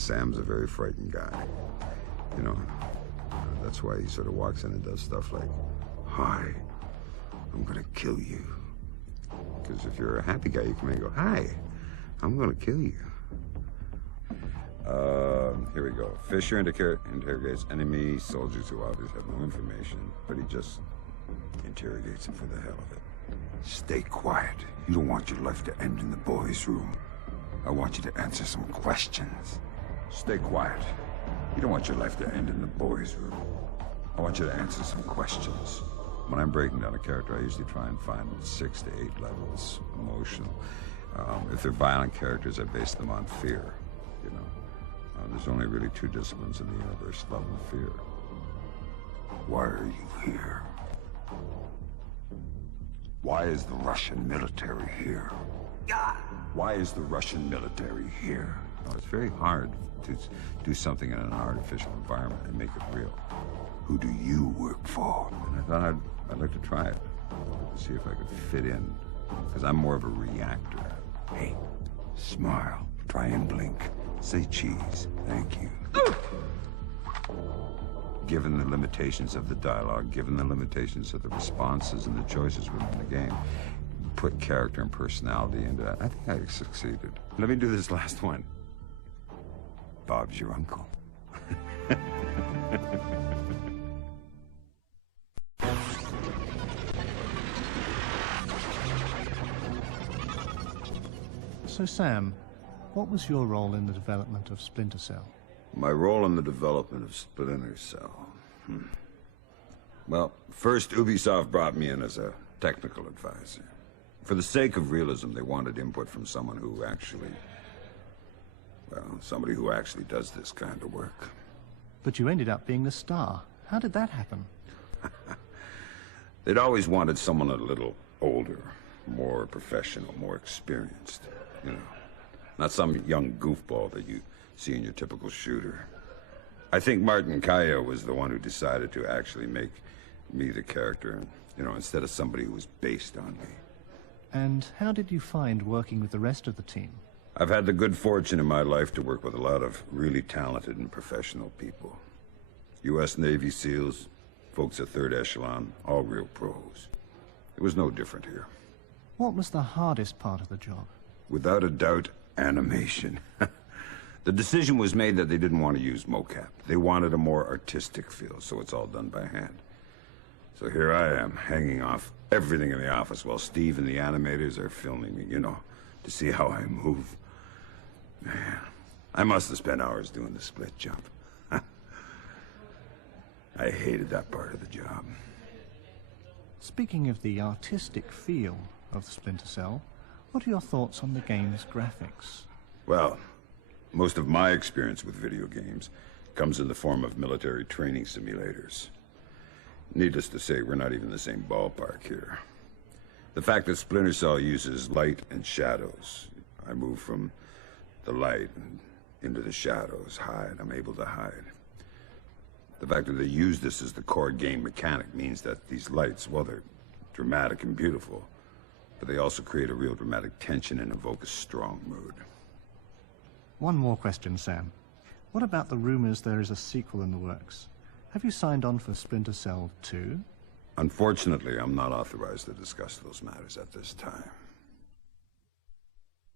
Sam's a very frightened guy. You know, that's why he sort of walks in and does stuff like, "Hi, I'm gonna kill you." Because if you're a happy guy, you come in and go, "Hi, I'm gonna kill you." Here we go. Fisher interrogates enemy soldiers who obviously have no information, but he just interrogates them for the hell of it. Stay quiet. You don't want your life to end in the boys' room. I want you to answer some questions. Stay quiet. You don't want your life to end in the boys' room. I want you to answer some questions. When I'm breaking down a character, I usually try and find 6 to 8 levels emotional. If they're violent characters, I base them on fear, you know. There's only really 2 disciplines in the universe, love and fear. Why are you here? Why is the Russian military here? Why is the Russian military here? Now, it's very hard to do something in an artificial environment and make it real. Who do you work for? And I thought I'd like to try it, see if I could fit in, because I'm more of a reactor. Hey, smile, try and blink, say cheese, thank you. Given the limitations of the dialogue, given the limitations of the responses and the choices within the game, put character and personality into that. I think I succeeded. Let me do this last one. Bob's your uncle. So, Sam, what was your role in the development of Splinter Cell? My role in the development of Splinter Cell? Well, first, Ubisoft brought me in as a technical advisor. For the sake of realism, they wanted input from someone who actually... well, somebody who actually does this kind of work. But you ended up being the star. How did that happen? They'd always wanted someone a little older, more professional, more experienced, you know. Not some young goofball that you see in your typical shooter. I think Martin Kaya was the one who decided to actually make me the character, you know, instead of somebody who was based on me. And how did you find working with the rest of the team? I've had the good fortune in my life to work with a lot of really talented and professional people. U.S. Navy SEALs, folks at third echelon, all real pros. It was no different here. What was the hardest part of the job? Without a doubt, animation. The decision was made that they didn't want to use mocap. They wanted a more artistic feel, so it's all done by hand. So here I am, hanging off everything in the office while Steve and the animators are filming me, you know, to see how I move. Man, I must have spent hours doing the split jump. I hated that part of the job. Speaking of the artistic feel of Splinter Cell, what are your thoughts on the game's graphics? Well, most of my experience with video games comes in the form of military training simulators. Needless to say, we're not even in the same ballpark here. The fact that Splinter Cell uses light and shadows, I move from the light and into the shadows, hide, I'm able to hide. The fact that they use this as the core game mechanic means that these lights, well, they're dramatic and beautiful, but they also create a real dramatic tension and evoke a strong mood. One more question, Sam. What about the rumors there is a sequel in the works? Have you signed on for Splinter Cell 2? Unfortunately, I'm not authorized to discuss those matters at this time.